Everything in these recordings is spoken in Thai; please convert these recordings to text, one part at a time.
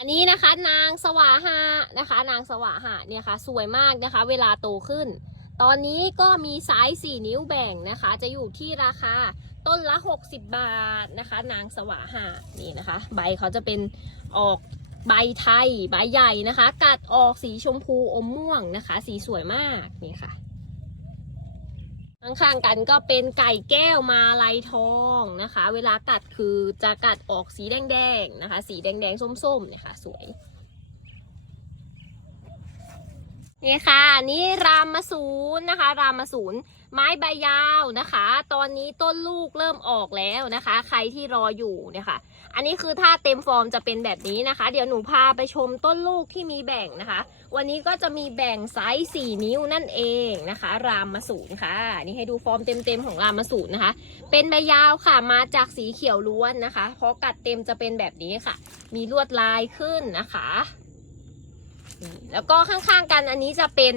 อันนี้นะคะนางสวาหะนะคะ นางสวาหะเนี่ยค่ะสวยมากนะคะ เวลาโตขึ้น ตอนนี้ก็มีไซส์4นิ้วแบ่งนะคะ จะอยู่ที่ราคาต้นละ 60 บาทนะคะ นางสวาหะนี่นะคะ ใบเขาจะเป็นออกใบไทยใบใหญ่นะคะ กัดออกสีชมพูอมม่วงนะคะ สีสวยมากนี่ค่ะ ข้างๆกันก็เป็นไก่แก้วมาลายทองนะคะ เวลากัดคือจะกัดออกสีแดงๆนะคะ สีแดงๆส้มๆเนี่ยค่ะ สวยนี่ค่ะนนี่รามมาสูนนะคะ รามมาสูน ไม้ใบยาวนะคะ ตอนนี้ต้นลูกเริ่มออกแล้วนะคะ ใครที่รออยู่เนี่ยค่ะ อันนี้คือถ้าเต็มฟอร์มจะเป็นแบบนี้นะคะ เดี๋ยวหนูพาไปชมต้นลูกที่มีแบ่งนะคะ วันนี้ก็จะมีแบ่งไซส์4นิ้วนั่นเองนะคะ รามมาสูนค่ะ นี่ให้ดูฟอร์มเต็มๆของรามมาสูนนะคะ เป็นใบยาวค่ะ มาจากสีเขียวล้วนนะคะ เพอกัดเต็มจะเป็นแบบนี้ค่ะ มีลวดลายขึ้นนะคะแล้วก็ข้างๆกันอันนี้จะเป็น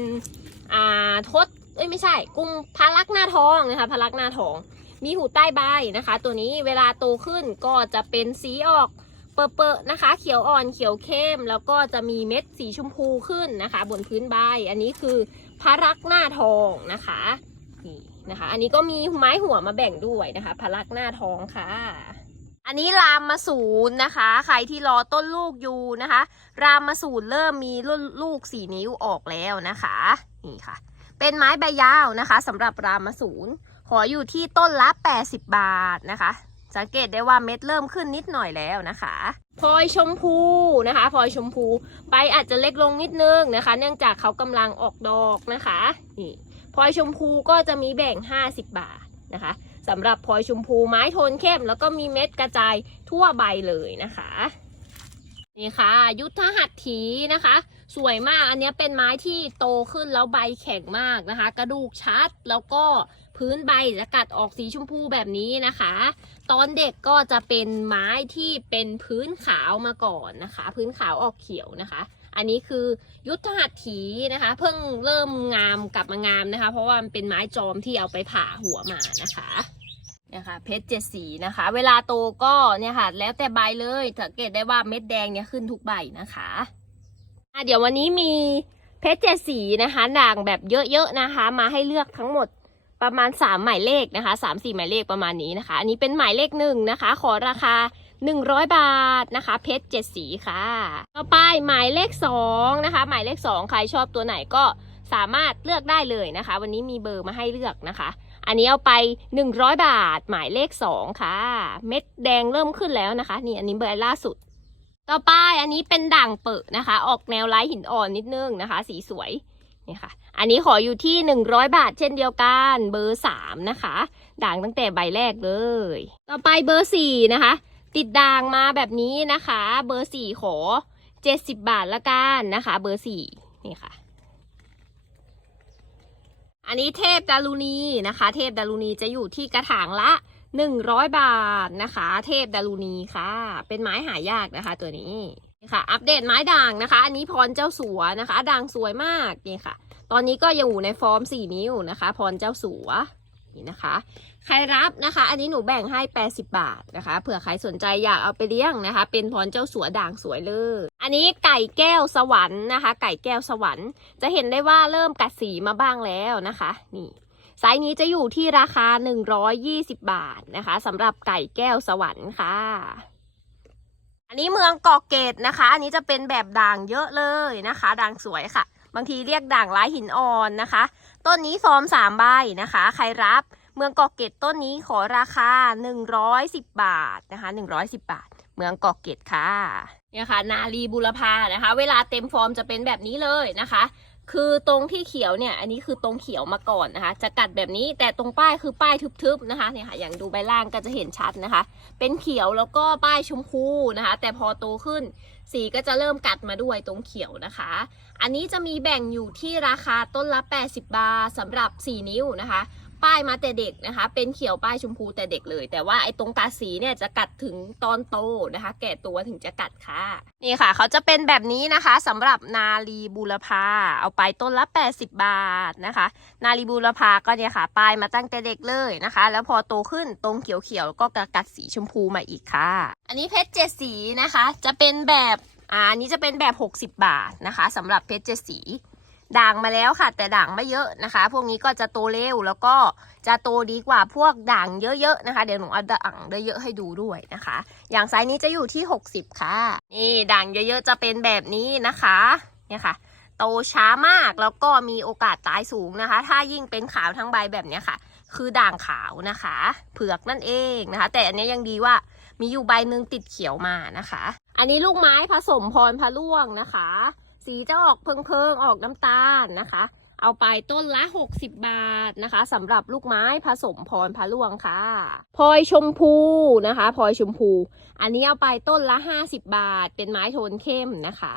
อ่าทศ เอ้ยไม่ใช่ กุ้งพารักหน้าทองนะคะพารักหน้าทอง มีหูใต้ใบนะคะ ตัวนี้เวลาโตขึ้นก็จะเป็นสีออกเปอะๆนะคะ เขียวอ่อนเขียวเข้ม แล้วก็จะมีเม็ดสีชมพูขึ้นนะคะ บนพื้นใบ อันนี้คือพารักหน้าทองนะคะนี่นะคะ อันนี้ก็มีไม้หัวมาแบ่งด้วยนะคะพารักหน้าทองค่ะอันนี้รามมาสูนนะคะ ใครที่รอต้นลูกอยู่นะคะ รามมาสูนเริ่มมีลูกลูกสีนิ้วออกแล้วนะคะ นี่ค่ะ เป็นไม้ใบยาวนะคะสำหรับรามสูนขออยู่ที่ต้นละ 80 บาทนะคะ สังเกตได้ว่าเม็ดเริ่มขึ้นนิดหน่อยแล้วนะคะพลอยชมพูนะคะพลอยชมพูใบอาจจะเล็กลงนิดนึงนะคะ เนื่องจากเขากำลังออกดอกนะคะนี่พลอยชมพูก็จะมีแบ่ง 50 บาทนะคะสำหรับพลอยชมพูไม้โทนเข้ม แล้วก็มีเม็ดกระจายทั่วใบเลยนะคะ นี่ค่ะ ยุทธหัตถีนะคะ สวยมากอันนี้เป็นไม้ที่โตขึ้นแล้วใบแข็งมากนะคะ กระดูกชัดแล้วก็พื้นใบจะกัดออกสีชมพูแบบนี้นะคะ ตอนเด็กก็จะเป็นไม้ที่เป็นพื้นขาวมาก่อนนะคะ พื้นขาวออกเขียวนะคะ อันนี้คือยุทธหัตถีนะคะ เพิ่งเริ่มงามกลับมางามนะคะ เพราะว่ามันเป็นไม้จอมที่เอาไปผ่าหัวมานะคะ เนี่ยค่ะเพชรเจ็ดสีนะคะ เวลาโตก็เนี่ยค่ะ แล้วแต่ใบเลยสังเกตได้ว่าเม็ดแดงเนี่ยขึ้นทุกใบนะคะอะเดี๋ยววันนี้มีเพชรเจ็ดสีนะคะด่างแบบเยอะๆนะคะ มาให้เลือกทั้งหมดประมาณสามหมายเลขนะคะสามสี่หมายเลขประมาณนี้นะคะ อันนี้เป็นหมายเลขหนึ่งนะคะ ขอราคา100บาทนะคะ เพชรเจ็ดสีค่ะ ต่อไปหมายเลข2นะคะ หมายเลข2ใครชอบตัวไหนก็สามารถเลือกได้เลยนะคะ วันนี้มีเบอร์มาให้เลือกนะคะ อันนี้เอาไป 100 บาท หมายเลข 2 ค่ะ เม็ดแดงเริ่มขึ้นแล้วนะคะ นี่อันนี้เบอร์ล่าสุด ต่อไปอันนี้เป็นด่างเปิดนะคะ ออกแนวไร้หินอ่อนนิดนึงนะคะ สีสวยนี่ค่ะ อันนี้ขออยู่ที่ 100 บาทเช่นเดียวกัน เบอร์ 3 นะคะ ด่างตั้งแต่ใบแรกเลย ต่อไปเบอร์ 4 นะคะ ติดด่างมาแบบนี้นะคะ เบอร์สี่ขอเจ็ดสิบบาทละกันนะคะ เบอร์สี่นี่ค่ะ อันนี้เทพดารุณีนะคะ เทพดารุณีจะอยู่ที่กระถางละหนึ่งร้อยบาทนะคะ เทพดารุณีค่ะ เป็นไม้หายากนะคะ ตัวนี้นี่ค่ะ อัปเดตไม้ด่างนะคะ อันนี้พรเจ้าสัวนะคะ ด่างสวยมากนี่ค่ะ ตอนนี้ก็ยังอยู่ในฟอร์มสี่นิ้วนะคะ พรเจ้าสัว นี่นะคะ ใครรับนะคะ อันนี้หนูแบ่งให้ 80 บาทนะคะ เผื่อใครสนใจอยากเอาไปเลี้ยงนะคะ เป็นพรเจ้าสัวด่างสวยเลย อันนี้ไก่แก้วสวรรค์นะคะ ไก่แก้วสวรรค์ จะเห็นได้ว่าเริ่มกัดสีมาบ้างแล้วนะคะ นี่ไซส์นี้จะอยู่ที่ราคา 120 บาทนะคะสำหรับไก่แก้วสวรรค์ค่ะ อันนี้เมืองเกาะเกตนะคะ อันนี้จะเป็นแบบด่างเยอะเลยนะคะ ด่างสวยค่ะ บางทีเรียกด่างร้ายหินอ่อนนะคะ ต้นนี้ฟอร์มสามใบนะคะ ใครรับ เมืองเกาะเกตต้นนี้ขอราคา 110 บาทนะคะ 110 บาท เมืองเกาะเกตค่ะเนี่ยค่ะ นาลีบุรพานะคะ เวลาเต็มฟอร์มจะเป็นแบบนี้เลยนะคะ คือตรงที่เขียวเนี่ย อันนี้คือตรงเขียวมาก่อนนะคะ จะกัดแบบนี้ แต่ตรงป้ายคือป้ายทึบๆนะคะ เนี่ยค่ะ อย่างดูใบล่างก็จะเห็นชัดนะคะ เป็นเขียวแล้วก็ป้ายชมพูนะคะ แต่พอโตขึ้น สีก็จะเริ่มกัดมาด้วยตรงเขียวนะคะ อันนี้จะมีแบ่งอยู่ที่ราคาต้นละ 80 บาทสำหรับ 4 นิ้วนะคะ ป้ายมาแต่เด็กนะคะ เป็นเขียวป้ายชมพูแต่เด็กเลย แต่ว่าไอ้ตรงกัดสีเนี่ยจะกัดถึงตอนโตนะคะ แก่ตัวถึงจะกัดค่ะ นี่ค่ะ เขาจะเป็นแบบนี้นะคะสำหรับนาลีบูรพาเอาไปต้นละ 80 บาทนะคะ นาลีบูรพาก็เนี่ยค่ะ ป้ายมาตั้งแต่เด็กเลยนะคะ แล้วพอโตขึ้นตรงเขียวๆก็กระกัดสีชมพูมาอีกค่ะ อันนี้เพชรเจ็ดสีนะคะ จะเป็นแบบอ่าอันนี้จะเป็นแบบ 60 บาทนะคะสำหรับเพชรเจดสี ด่างมาแล้วค่ะ แต่ด่างไม่เยอะนะคะ พวกนี้ก็จะโตเร็วแล้วก็จะโตดีกว่าพวกด่างเยอะๆนะคะ เดี๋ยวหนูเอาด่างเยอะๆให้ดูด้วยนะคะ อย่างไซส์นี้จะอยู่ที่ 60 ค่ะ นี่ด่างเยอะๆจะเป็นแบบนี้นะคะเนี่ยค่ะ โตช้ามากแล้วก็มีโอกาสตายสูงนะคะ ถ้ายิ่งเป็นขาวทั้งใบแบบนี้ค่ะ คือด่างขาวนะคะ เผือกนั่นเองนะคะ แต่อันนี้ยยังดีว่ามีอยู่ใบหนึ่งติดเขียวมานะคะ อันนี้ลูกไม้ผสมพรพะล่วงนะคะ สีจะออกเพิงๆ ออกน้ำตาลนะคะ เอาไปต้นละ 60 บาทนะคะสำหรับลูกไม้ผสมพรพะล่วงค่ะพลอยชมพูนะคะพลอยชมพู อันนี้เอาไปต้นละ 50 บาท เป็นไม้โทนเข้มนะคะ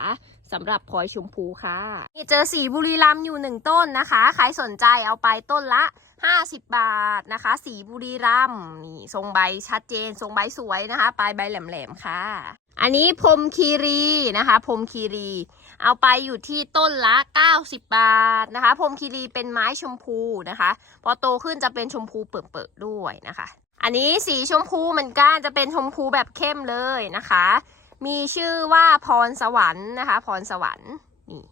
สำหรับพลอยชมพูค่ะเจอสีบุรีรัมย์อยู่หนึ่งต้นนะคะ ใครสนใจเอาไปต้นละ 50 บาทนะคะ สีบุรีรัมนี่ทรงใบชัดเจน ทรงใบสวยนะคะ ปลายใบแหลมๆค่ะ อันนี้พรมคีรีนะคะพรมคีรี เอาไปอยู่ที่ต้นละ 90 บาทนะคะพรมคีรีเป็นไม้ชมพูนะคะ พอโตขึ้นจะเป็นชมพูเปิดๆด้วยนะคะ อันนี้สีชมพูเหมือนกันจะเป็นชมพูแบบเข้มเลยนะคะ มีชื่อว่าพรสวรรค์นะคะ พรสวรรค์นี่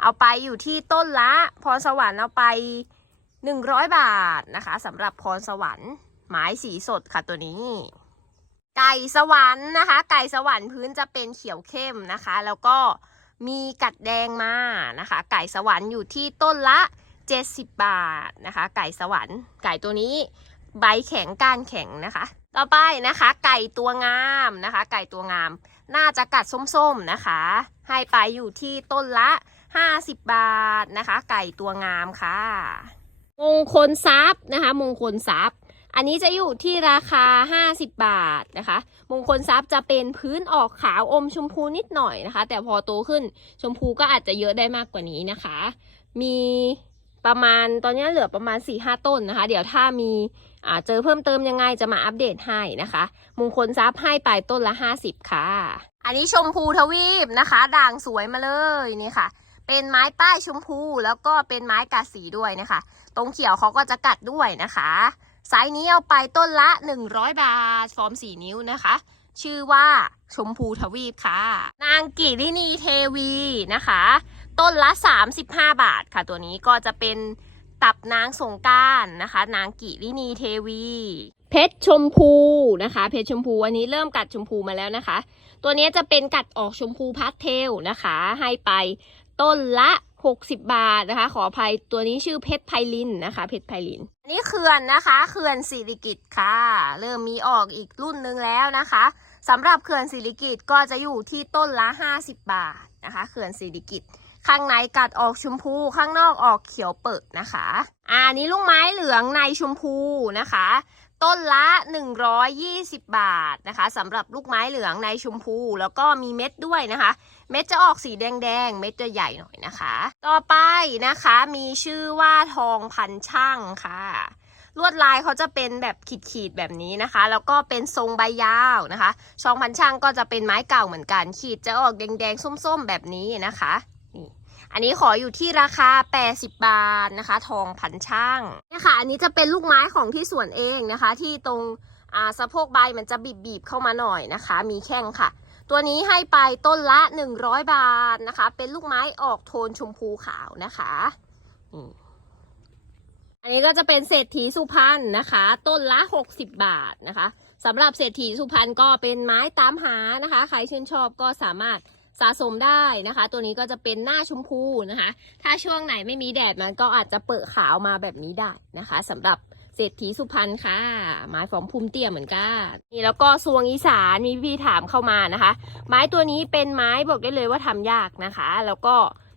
เอาไปอยู่ที่ต้นละพรสวรรค์เอาไป 100 บาทนะคะสำหรับพรสวรรค์ไม้สีสดค่ะตัวนี้ ไก่สวรรค์นะคะ ไก่สวรรค์พื้นจะเป็นเขียวเข้มนะคะ แล้วก็ มีกัดแดงมานะคะ ไก่สวรรค์อยู่ที่ต้นละ 70 บาทนะคะ ไก่สวรรค์ ไก่ตัวนี้ใบแข็งก้านแข็งนะคะ ต่อไปนะคะ ไก่ตัวงามนะคะ ไก่ตัวงาม น่าจะกัดส้มๆนะคะ ให้ไปอยู่ที่ต้นละ 50 บาทนะคะ ไก่ตัวงามค่ะ มงคลทรัพย์นะคะ มงคลทรัพย์ อันนี้จะอยู่ที่ราคา 50 บาทนะคะ มงคลทรัพย์จะเป็นพื้นออกขาวอมชมพูนิดหน่อยนะคะ แต่พอโตขึ้นชมพูก็อาจจะเยอะได้มากกว่านี้นะคะ มีประมาณตอนนี้เหลือประมาณ 4-5 ต้นนะคะ เดี๋ยวถ้ามีเจอเพิ่มเติมยังไงจะมาอัปเดตให้นะคะ มงคลทรัพย์ให้ไปต้นละ 50 ค่ะ อันนี้ชมพูทวีปนะคะ ด่างสวยมาเลยนี่ค่ะ เป็นไม้ป้ายชมพูแล้วก็เป็นไม้กัดสีด้วยนะคะ ตรงเขียวเขาก็จะกัดด้วยนะคะ ไซส์นี้เอาไปต้นละ 100 บาท ฟอร์ม 4 นิ้วนะคะ ชื่อว่าชมพูทวีปค่ะ นางกิรินีเทวีนะคะ ต้นละ 35 บาทค่ะ ตัวนี้ก็จะเป็นตับนางสงการนะคะ นางกิรินีเทวี เพชรชมพูนะคะ เพชรชมพูอันนี้เริ่มกัดชมพูมาแล้วนะคะ ตัวนี้จะเป็นกัดออกชมพูพาสเทลนะคะ ให้ไปต้นละ 60 บาทนะคะ ขออภัยตัวนี้ชื่อเพชรไพลินนะคะ เพชรไพลิน อันนี้เขื่อนนะคะเขื่อนสิริกิตค่ะ เริ่มมีออกอีกรุ่นนึงแล้วนะคะสำหรับเขื่อนสิริกิตก็จะอยู่ที่ต้นละ 50 บาทนะคะเขื่อนสิริกิตข้างในกัดออกชมพูข้างนอกออกเขียวเปิดนะคะอ่าอันนี้ลูกไม้เหลืองในชมพูนะคะ ต้นละ 120 บาทนะคะสำหรับลูกไม้เหลืองในชมพู แล้วก็มีเม็ดด้วยนะคะ เม็ดจะออกสีแดงๆ เม็ดจะใหญ่หน่อยนะคะ ต่อไปนะคะมีชื่อว่าทองพันช่างค่ะ ลวดลายเขาจะเป็นแบบขีดๆแบบนี้นะคะ แล้วก็เป็นทรงใบยาวนะคะทองพันช่างก็จะเป็นไม้เก่าเหมือนกัน ขีดจะออกแดงๆ ส้มๆ แบบนี้นะคะนี่อันนี้ขออยู่ที่ราคา 80 บาทนะคะ ทองพันช่างเนี่ยค่ะ อันนี้จะเป็นลูกไม้ของที่สวนเองนะคะ ที่ตรงอาสะโพกใบมันจะบีบๆเข้ามาหน่อยนะคะ มีแข้งค่ะ ตัวนี้ให้ไปต้นละ 100 บาทนะคะ เป็นลูกไม้ออกโทนชมพูขาวนะคะอันนี้ก็จะเป็นเศรษฐีสุพรรณนะคะ ต้นละ 60 บาทนะคะสำหรับเศรษฐีสุพรรณก็เป็นไม้ตามหานะคะ ใครชื่นชอบก็สามารถสะสมได้นะคะ ตัวนี้ก็จะเป็นหน้าชมพูนะคะ ถ้าช่วงไหนไม่มีแดดมันก็อาจจะเปิดขาวมาแบบนี้ได้นะคะสำหรับ เศรษฐีสุพรรณค่ะไม้ฟอมภูมิเตี้ยเหมือนกันนี่แล้วก็สวงอีสานมีพี่ถามเข้ามานะคะ ไม้ตัวนี้เป็นไม้บอกได้เลยว่าทำยากนะคะ แล้วก็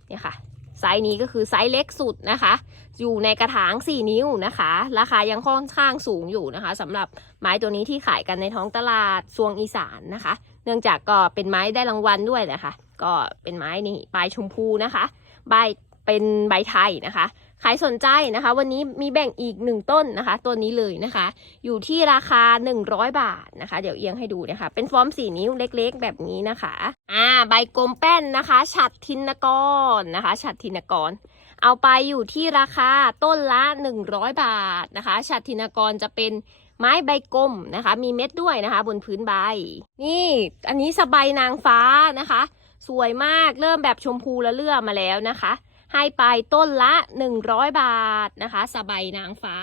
เนี่ยค่ะ ไซส์นี้ก็คือไซส์เล็กสุดนะคะ อยู่ในกระถาง 4 นิ้วนะคะ ราคายังค่อนข้างสูงอยู่นะคะสำหรับไม้ตัวนี้ที่ขายกันในท้องตลาดสวงอีสานนะคะ เนื่องจากก็เป็นไม้ได้รางวัลด้วยนะคะ ก็เป็นไม้นี่ปลายชมพูนะคะ ใบเป็นใบไทยนะคะ ใครสนใจนะคะ วันนี้มีแบ่งอีกหนึ่งต้นนะคะ ตัวนี้เลยนะคะ อยู่ที่ราคา 100 บาทนะคะ เดี๋ยวเอียงให้ดูนะคะ เป็นฟอร์มสีนิ้วเล็กๆ แบบนี้นะคะอ่าใบกลมแป้นนะคะฉัดทินกรนะคะฉัดทินกรเอาไปอยู่ที่ราคาต้นละ 100 บาทนะคะฉัดทินกรจะเป็นไม้ใบกลมนะคะ มีเม็ดด้วยนะคะ บนพื้นใบ นี่อันนี้สบายนางฟ้านะคะ สวยมากเริ่มแบบชมพูละเลื่อมาแล้วนะคะ ให้ไปต้นละ 100 บาทนะคะสบายนางฟ้า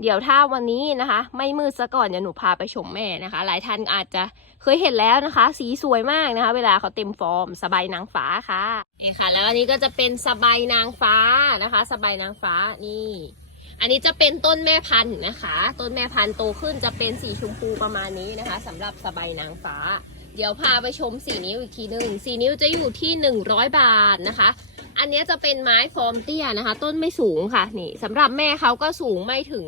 เดี๋ยวถ้าวันนี้นะคะ ไม่มืดซะก่อนเดี๋ยวหนูพาไปชมแม่นะคะ หลายท่านอาจจะเคยเห็นแล้วนะคะ สีสวยมากนะคะ เวลาเขาเต็มฟอร์มสบายนางฟ้าค่ะนี่ค่ะ แล้วอันนี้ก็จะเป็นสบายนางฟ้านะคะสบายนางฟ้านี่ อันนี้จะเป็นต้นแม่พันธุ์นะคะ ต้นแม่พันธุ์โตขึ้นจะเป็นสีชมพูประมาณนี้นะคะสำหรับสบายนางฟ้า เดี๋ยวพาไปชมสีนิ้วอีกทีหนึ่งสีนิ้วจะอยู่ที่ 100 บาทนะคะ อันนี้จะเป็นไม้ฟอร์มเตี้ยนะคะ ต้นไม่สูงค่ะ นี่สำหรับแม่เขาก็สูงไม่ถึง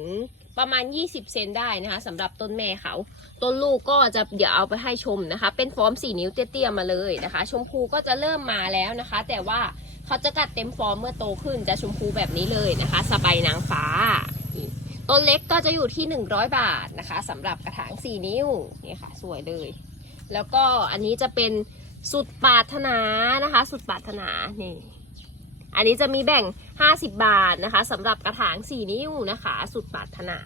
ประมาณ 20 เซนได้นะคะสำหรับต้นแม่เขาต้นลูกก็จะเดี๋ยวเอาไปให้ชมนะคะ เป็นฟอร์มสี่นิ้วเตี้ยๆมาเลยนะคะ ชมพูก็จะเริ่มมาแล้วนะคะ แต่ว่าเขาจะกัดเต็มฟอร์มเมื่อโตขึ้นจะชมพูแบบนี้เลยนะคะ สบายนางฟ้านี่ต้นเล็กก็จะอยู่ที่ 100 บาทนะคะสำหรับกระถาง 4 นิ้วนี่ค่ะ สวยเลย แล้วก็อันนี้จะเป็นสุดปารถนานะคะ สุดปารถนานี่ อันนี้จะมีแบ่ง 50 บาทนะคะสำหรับกระถาง 4 นิ้วนะคะ สุดปรารถนา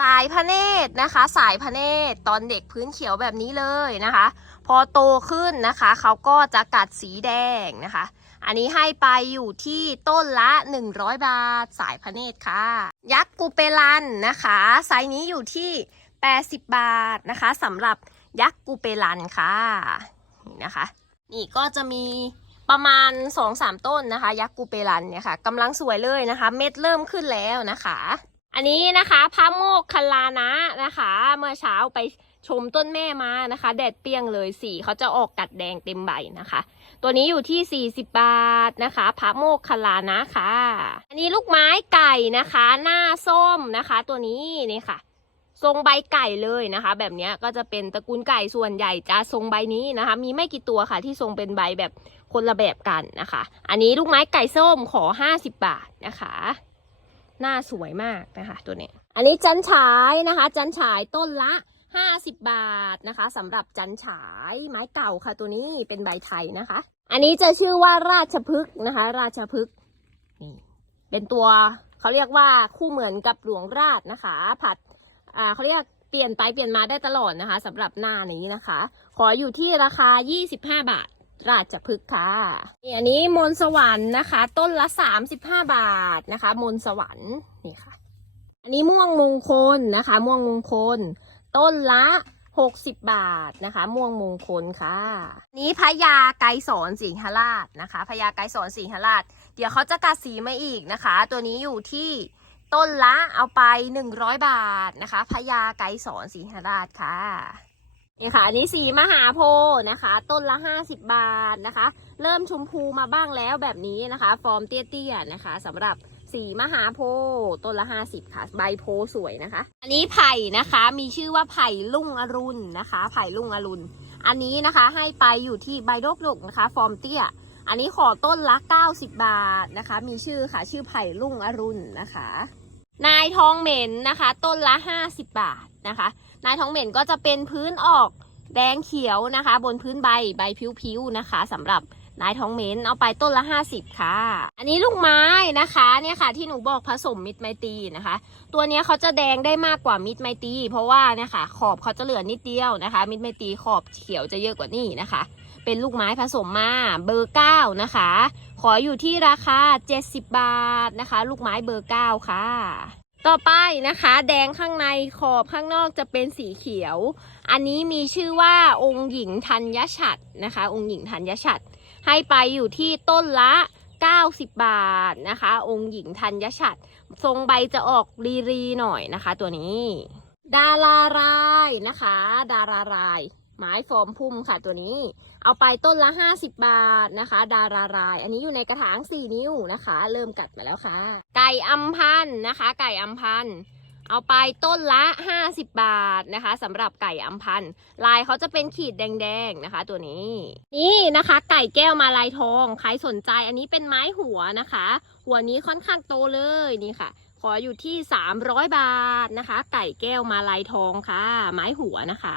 สายพระเนตรนะคะ สายพระเนตรตอนเด็กพื้นเขียวแบบนี้เลยนะคะ พอโตขึ้นนะคะเขาก็จะกัดสีแดงนะคะ อันนี้ให้ไปอยู่ที่ต้นละ 100 บาท สายพระเนตรค่ะ ยักษ์กูเปลันนะคะไซส์นี้อยู่ที่ 80 บาทนะคะสำหรับยักษ์กูเปลันค่ะนี่นะคะ นี่ก็จะมี ประมาณ 2-3 ต้นนะคะ ยักษ์กูเปลันเนี่ยค่ะกำลังสวยเลยนะคะ เม็ดเริ่มขึ้นแล้วนะคะ อันนี้นะคะพระโมกคลานะนะคะ เมื่อเช้าไปชมต้นแม่มานะคะ แดดเปรี้ยงเลยสีเขาจะออกกัดแดงเต็มใบนะคะ ตัวนี้อยู่ที่ 40 บาทนะคะพระโมกคลานะค่ะ อันนี้ลูกไม้ไก่นะคะ หน้าส้มนะคะ ตัวนี้นี่ค่ะ ทรงใบไก่เลยนะคะ แบบนี้ก็จะเป็นตระกูลไก่ส่วนใหญ่จะทรงใบนี้นะคะ มีไม่กี่ตัวค่ะที่ทรงเป็นใบแบบ คนละแบบกันนะคะ อันนี้ลูกไม้ไก่ส้มขอ 50 บาทนะคะ หน้าสวยมากนะคะตัวนี้ อันนี้จันฉายนะคะ จันฉายต้นละ50 บาทนะคะสำหรับจันฉายไม้เก่าค่ะตัวนี้เป็นใบไทยนะคะ อันนี้จะชื่อว่าราชพฤกษ์นะคะ ราชพฤกษ์นี่เป็นตัวเขาเรียกว่าคู่เหมือนกับหลวงราชนะคะ ผัดอ่าเขาเรียกเปลี่ยนไปเปลี่ยนมาได้ตลอดนะคะสำหรับหน้านี้นะคะ ขออยู่ที่ราคา 25 บาท ราชพฤกษ์ค่ะนี่อันนี้มนต์สวรรค์นะคะ ต้นละ35บาทนะคะ มนต์สวรรค์นี่ค่ะ อันนี้ม่วงมงคลนะคะ ม่วงมงคล ต้นละ60บาทนะคะ ม่วงมงคลค่ะ นี้พญาไกสอนสิงหราชนะคะพญาไกสอนสิงหราช เดี๋ยวเขาจะกัดสีมาอีกนะคะ ตัวนี้อยู่ที่ต้นละเอาไป 100 บาทนะคะพญาไกสอนสีหราชค่ะ นี่ค่ะอันนี้สีมหาโพธิ์นะคะ ต้นละ50บาทนะคะ เริ่มชมพูมาบ้างแล้วแบบนี้นะคะ ฟอร์มเตี้ยๆนะคะสำหรับสีมหาโพธิ์ต้นละ50ค่ะ ใบโพสวยนะคะ อันนี้ไผ่นะคะ มีชื่อว่าไผ่ลุ่งอรุณนะคะ ไผ่ลุ่งอรุณ อันนี้นะคะให้ไปอยู่ที่ใบดกดกนะคะ ฟอร์มเตี้ย อันนี้ขอต้นละ90บาทนะคะ มีชื่อค่ะชื่อไผ่ลุ่งอรุณนะคะ นายทองเหม็นนะคะ ต้นละ50บาทนะคะ นายทองเหม็นก็จะเป็นพื้นออกแดงเขียวนะคะ บนพื้นใบใบผิวๆนะคะสำหรับนายทองเหม็นเอาไปต้นละ 50 ค่ะ อันนี้ลูกไม้นะคะเนี่ยค่ะที่หนูบอกผสมมิตรไมตรีนะคะ ตัวนี้เขาจะแดงได้มากกว่ามิตรไมตรีเพราะว่าเนี่ยค่ะขอบเขาจะเหลือนิดเดียวนะคะ มิตรไมตรีขอบเขียวจะเยอะกว่านี้นะคะ เป็นลูกไม้ผสมมาเบอร์เก้านะคะ ขออยู่ที่ราคา 70 บาทนะคะ ลูกไม้เบอร์เก้าค่ะ ต่อไปนะคะ แดงข้างในขอบข้างนอกจะเป็นสีเขียว อันนี้มีชื่อว่าองค์หญิงธัญชัดนะคะ องค์หญิงธัญชัดให้ไปอยู่ที่ต้นละ 90 บาทนะคะ องค์หญิงธัญชัดทรงใบจะออกรีรีหน่อยนะคะ ตัวนี้ ดารารายนะคะ ดาราราย ไม้ฟอร์มพุ่มค่ะตัวนี้ เอาไปต้นละ 50 บาทนะคะ ดาราราย อันนี้อยู่ในกระถาง 4 นิ้วนะคะ เริ่มกัดมาแล้วค่ะ ไก่อัมพันธ์นะคะ ไก่อัมพันธ์เอาไปต้นละ 50 บาทนะคะสำหรับไก่อัมพันธ์ลายเขาจะเป็นขีดแดงๆนะคะ ตัวนี้ นี่นะคะ ไก่แก้วมาลายทองใครสนใจอันนี้เป็นไม้หัวนะคะ หัวนี้ค่อนข้างโตเลยนี่ค่ะ ขออยู่ที่ 300 บาทนะคะ ไก่แก้วมาลายทองค่ะ ไม้หัวนะคะ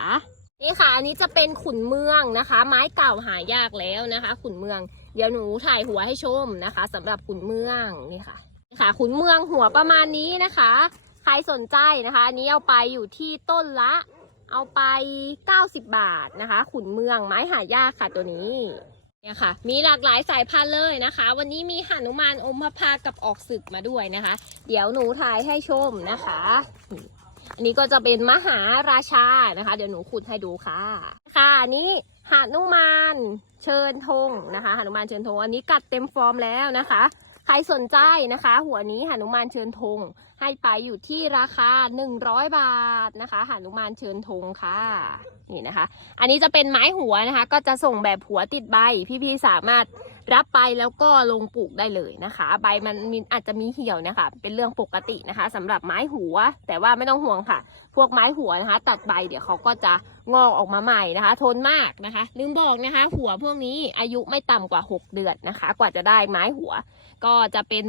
นี่ค่ะ อันนี้จะเป็นขุนเมืองนะคะ ไม้เก่าหายากแล้วนะคะ ขุนเมือง เดี๋ยวหนูถ่ายหัวให้ชมนะคะสำหรับขุนเมืองนี่ค่ะนี่ค่ะ ขุนเมืองหัวประมาณนี้นะคะ ใครสนใจนะคะ อันนี้เอาไปอยู่ที่ต้นละ เอาไป 90 บาทนะคะ ขุนเมืองไม้หายากค่ะตัวนี้เนี่ยค่ะ มีหลากหลายสายพันธุ์เลยนะคะ วันนี้มีหนุมานอมพากับออกศึกมาด้วยนะคะ เดี๋ยวหนูถ่ายให้ชมนะคะ อันนี้ก็จะเป็นมหาราชานะคะ เดี๋ยวหนูขุดให้ดูค่ะ ค่ะอันนี้หานุมานเชิญธงนะคะหานุมานเชิญธงอันนี้กัดเต็มฟอร์มแล้วนะคะ ใครสนใจนะคะ หัวนี้หานุมานเชิญธงให้ไปอยู่ที่ราคา 100 บาทนะคะหานุมานเชิญธงค่ะนี่นะคะ อันนี้จะเป็นไม้หัวนะคะ ก็จะส่งแบบหัวติดใบพี่ๆสามารถ รับไปแล้วก็ลงปลูกได้เลยนะคะ ใบมันมีอาจจะมีเหี่ยวนะคะ เป็นเรื่องปกตินะคะสำหรับไม้หัว แต่ว่าไม่ต้องห่วงค่ะ พวกไม้หัวนะคะ ตัดใบเดี๋ยวเขาก็จะงอกออกมาใหม่นะคะ ทนมากนะคะ ลืมบอกนะคะ หัวพวกนี้อายุไม่ต่ำกว่า 6 เดือนนะคะ กว่าจะได้ไม้หัว ก็จะเป็น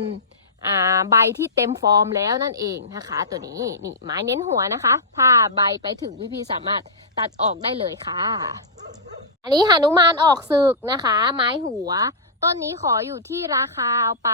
ใบที่เต็มฟอร์มแล้วนั่นเองนะคะ ตัวนี้นี่ไม้เน้นหัวนะคะ ถ้าใบไปถึงพี่ๆสามารถตัดออกได้เลยค่ะ อันนี้หนุมานออกศึกนะคะ ไม้หัว ต้นนี้ขออยู่ที่ราคาเอาไป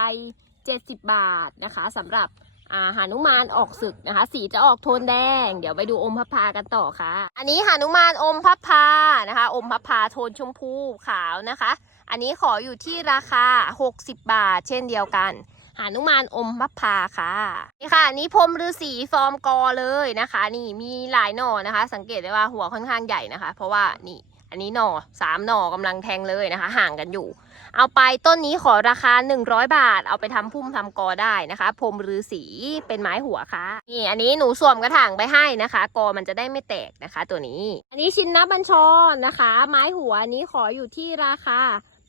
70 บาทนะคะสำหรับอาหนุมานออกศึกนะคะ สีจะออกโทนแดง เดี๋ยวไปดูอมพัพากันต่อค่ะ อันนี้หานุมานอมพัพานะคะ อมพัพาโทนชมพูขาวนะคะ อันนี้ขออยู่ที่ราคา 60 บาท เช่นเดียวกันหานุมานอมพัพาค่ะนี่ค่ะอันนี้พรมฤาษีฟอร์มกอเลยนะคะ นี่มีหลายหน่อนะคะ สังเกตได้ว่าหัวค่อนข้างใหญ่นะคะ เพราะว่านี่อันนี้หน่อสามหน่อกำลังแทงเลยนะคะ ห่างกันอยู่ เอาไปต้นนี้ขอราคา 100 บาท เอาไปทำพุ่มทำกอได้นะคะ พรมฤาษีเป็นไม้หัวค่ะนี่อันนี้หนูสวมกระถางไปให้นะคะ กอมันจะได้ไม่แตกนะคะ ตัวนี้ อันนี้ชิ้นนับบัญชรนะคะ ไม้หัวอันนี้ขออยู่ที่ราคา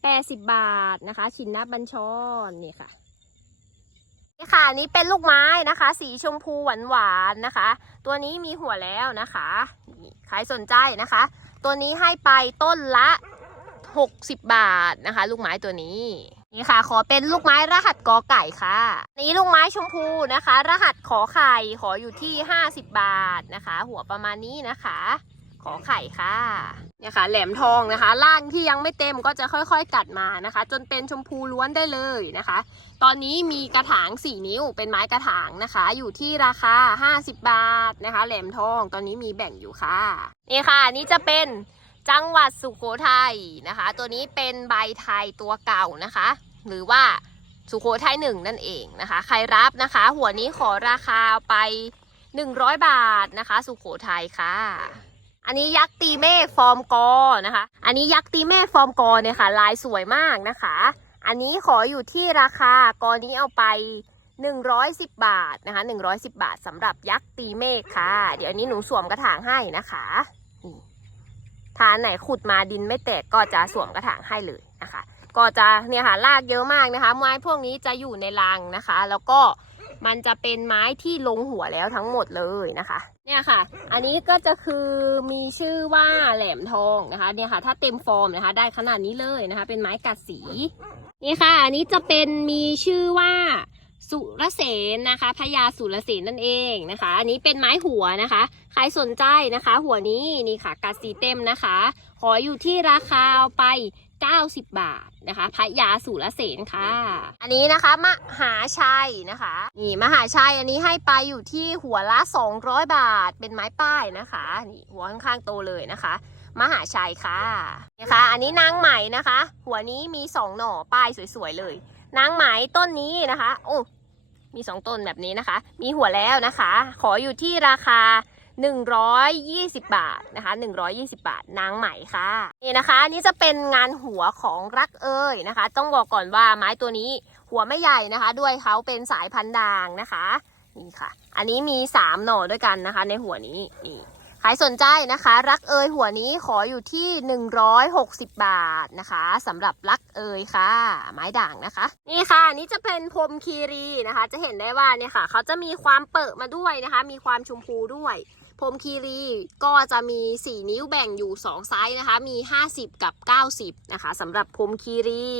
80 บาทนะคะ ชิ้นนับบัญชรนี่ค่ะนี่ค่ะอันนี้เป็นลูกไม้นะคะ สีชมพูหวานหวานๆนะคะ ตัวนี้มีหัวแล้วนะคะนี่ใครสนใจนะคะ ตัวนี้ให้ไปต้นละ 60 บาทนะคะ ลูกไม้ตัวนี้ นี่ค่ะ ขอเป็นลูกไม้รหัสกอไก่ค่ะนนี้ลูกไม้ชมพูนะคะ รหัสขอไข่ขออยู่ที่ 50 บาทนะคะ หัวประมาณนี้นะคะ ขอไข่ค่ะเนี่ยค่ะ แหลมทองนะคะ ล่างที่ยังไม่เต็มก็จะค่อยๆกัดมานะคะ จนเป็นชมพูล้วนได้เลยนะคะ ตอนนี้มีกระถาง 4 นิ้วเป็นไม้กระถางนะคะ อยู่ที่ราคา 50 บาทนะคะ แหลมทองตอนนี้มีแบ่งอยู่ค่ะนี่ค่ะนี่จะเป็น จังหวัดสุโขทัยนะคะ ตัวนี้เป็นใบไทยตัวเก่านะคะ หรือว่าสุโขทัยหนึ่งนั่นเองนะคะ ใครรับนะคะ หัวนี้ขอราคาไป 100 บาทนะคะ สุโขทัยค่ะ อันนี้ยักษ์ตีเมฆฟอร์มกอนะคะ อันนี้ยักษ์ตีเมฆฟอร์มกอเนี่ยค่ะ ลายสวยมากนะคะ อันนี้ขออยู่ที่ราคากอนี้เอาไป110 บาทนะคะ 110 บาทสำหรับยักษ์ตีเมฆค่ะ เดี๋ยวอันนี้หนูสวมกระถางให้นะคะ ถ้านไหนขุดมาดินไม่แตกก็จะสวมกระถางให้เลยนะคะ ก็จะเนี่ยค่ะรากเยอะมากนะคะไม้พวกนี้จะอยู่ในรังนะคะ แล้วก็มันจะเป็นไม้ที่ลงหัวแล้วทั้งหมดเลยนะคะ เนี่ยค่ะ อันนี้ก็จะคือมีชื่อว่าแหลมทองนะคะ เนี่ยค่ะ ถ้าเต็มฟอร์มนะคะ ได้ขนาดนี้เลยนะคะ เป็นไม้กัดสี นี่ค่ะ อันนี้จะเป็นมีชื่อว่า สุรเสนนะคะพญาสุรเสนนั่นเองนะคะ อันนี้เป็นไม้หัวนะคะ ใครสนใจนะคะ หัวนี้นี่ค่ะกัดสีเต็มนะคะ ขออยู่ที่ราคาเอาไป 90 บาทนะคะพระยาสุรเสนค่ะ อันนี้นะคะมหาชัยนะคะนี่มหาชัยอันนี้ให้ไปอยู่ที่หัวละ 200 บาท เป็นไม้ป้ายนะคะนี่หัวข้างๆโตเลยนะคะ มหาชัยค่ะนะคะอันนี้นางไหม่นะคะ หัวนี้มีสองหน่อป้ายสวยๆเลย นางไหมต้นนี้นะคะโอ้มีสองต้นแบบนี้นะคะ มีหัวแล้วนะคะ ขออยู่ที่ราคา 120 บาทนะคะ120 บาทนางไหมค่ะนี่นะคะนี้จะเป็นงานหัวของรักเอ่ยนะคะ ต้องบอกก่อนว่าไม้ตัวนี้หัวไม่ใหญ่นะคะ ด้วยเขาเป็นสายพันธุ์ด่างนะคะนี่ค่ะ อันนี้มี 3 หน่อด้วยกันนะคะ ในหัวนี้นี่ ใครสนใจนะคะ รักเอยหัวนี้ขออยู่ที่ 160 บาทนะคะสำหรับรักเอยค่ะ ไม้ด่างนะคะ นี่ค่ะนนี่จะเป็นพรมคีรีนะคะ จะเห็นได้ว่าเนี่ยค่ะ เขาจะมีความเปิดมาด้วยนะคะ มีความชมพูด้วยพรมคีรีก็จะมี 4 นิ้วแบ่งอยู่ 2 ไซส์นะคะ มี 50 กับ 90 นะคะสำหรับพรมคีรี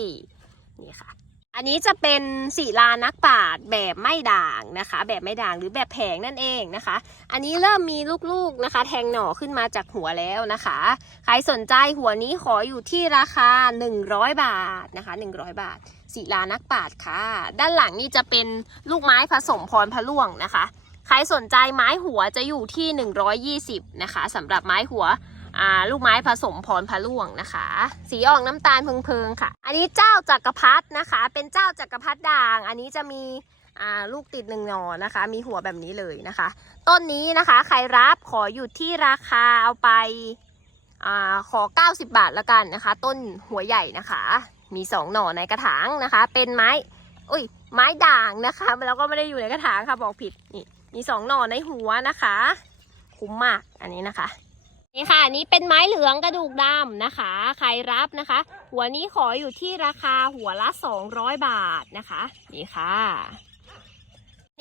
นี่ค่ะ อันนี้จะเป็นศิลานักปราชญ์แบบไม่ด่างนะคะ แบบไม่ด่างหรือแบบแผงนั่นเองนะคะ อันนี้เริ่มมีลูกๆนะคะ แทงหน่อขึ้นมาจากหัวแล้วนะคะ ใครสนใจหัวนี้ขออยู่ที่ราคา 100 บาทนะคะ 100 บาทศิลานักปราชญ์ค่ะ ด้านหลังนี่จะเป็นลูกไม้ผสมพรพะล่วงนะคะ ใครสนใจไม้หัวจะอยู่ที่ 120นะคะสำหรับไม้หัว ลูกไม้ผสมพรพะล่วงนะคะ สีออกน้ำตาลเพิงๆค่ะ อันนี้เจ้าจักรพรรดินะคะ เป็นเจ้าจักรพรรดิด่าง อันนี้จะมีลูกติดหนึ่งหนอนะคะ มีหัวแบบนี้เลยนะคะ ต้นนี้นะคะ ใครรับขออยู่ที่ราคาเอาไปอขอ 90 บาทละกันนะคะ ต้นหัวใหญ่นะคะ มีสองหน่อในกระถางนะคะ เป็นไม้อุ้ยไม้ด่างนะคะแล้วก็ไม่ได้อยู่ในกระถางค่ะบอกผิดนี่มีสองหน่อในหัวนะคะ คุ้มมากอันนี้นะคะ นี่ค่ะนนี้เป็นไม้เหลืองกระดูกดำนะคะ ใครรับนะคะ หัวนี้ขออยู่ที่ราคาหัวละ 200 บาทนะคะ นี่ค่ะ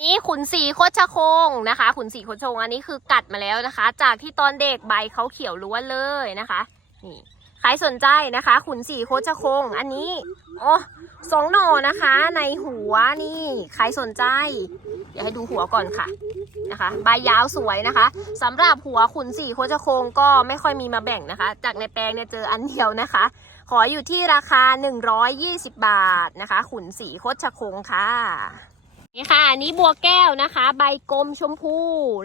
นี่ขุนสีโคชโคงนะคะ ขุนสีโคชโคงอันนี้คือกัดมาแล้วนะคะ จากที่ตอนเด็กใบเขาเขียวล้วนเลยนะคะ นี่ใครสนใจนะคะ ขุนสีโคชโคงอันนี้โอ้สองหน่อนะคะ ในหัวนี่ ใครสนใจ เดี๋ยวให้ดูหัวก่อนค่ะ นะคะ ใบยาวสวยนะคะสำหรับหัวขุนสีโคชโคงก็ไม่ค่อยมีมาแบ่งนะคะ จากในแปลงเนี่ยเจออันเดียวนะคะ ขออยู่ที่ราคา 120 บาทนะคะ ขุนสีโคชโคงค่ะนี่ค่ะอันนี้บัวแก้วนะคะ ใบกลมชมพู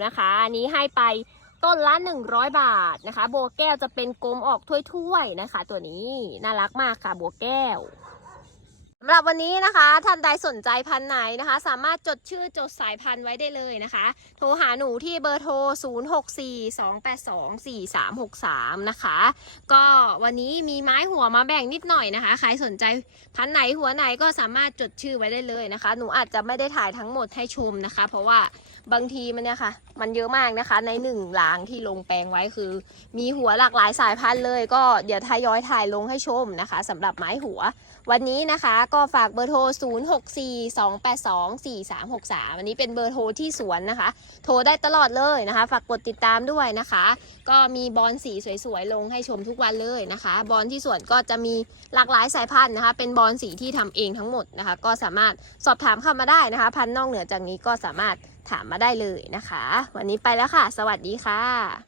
นะคะอันนี้ให้ไปต้นละ 100 บาทนะคะ บัวแก้วจะเป็นกลมออกถ้วยๆนะคะ ตัวนี้น่ารักมากค่ะ บัวแก้ว สำหรับวันนี้นะคะท่านใดสนใจพันธุ์ไหนนะคะ สามารถจดชื่อจดสายพันธุ์ไว้ได้เลยนะคะ โทรหาหนูที่เบอร์โทร 0642824363 นะคะ ก็วันนี้มีไม้หัวมาแบ่งนิดหน่อยนะคะ ใครสนใจพันธุ์ไหนหัวไหนก็สามารถจดชื่อไว้ได้เลยนะคะ หนูอาจจะไม่ได้ถ่ายทั้งหมดให้ชมนะคะ เพราะว่าบางทีมันเนี่ยค่ะ มันเยอะมากนะคะ ในหนึ่งหลางที่ลงแปลงไว้คือ มีหัวหลากหลายสายพันธุ์เลย ก็เดี๋ยวทยอยถ่ายลงให้ชมนะคะสำหรับไม้หัว วันนี้นะคะก็ฝากเบอร์โทร 0642824363 อันนี้เป็นเบอร์โทรที่สวนนะคะ โทรได้ตลอดเลยนะคะ ฝากกดติดตามด้วยนะคะ ก็มีบอลสีสวยๆ ลงให้ชมทุกวันเลยนะคะ บอลที่สวนก็จะมีหลากหลายสายพันธุ์นะคะ เป็นบอลสีที่ทำเองทั้งหมดนะคะ ก็สามารถสอบถามเข้ามาได้นะคะ พันธุ์นอกเหนือจากนี้ก็สามารถถามมาได้เลยนะคะ วันนี้ไปแล้วค่ะ สวัสดีค่ะ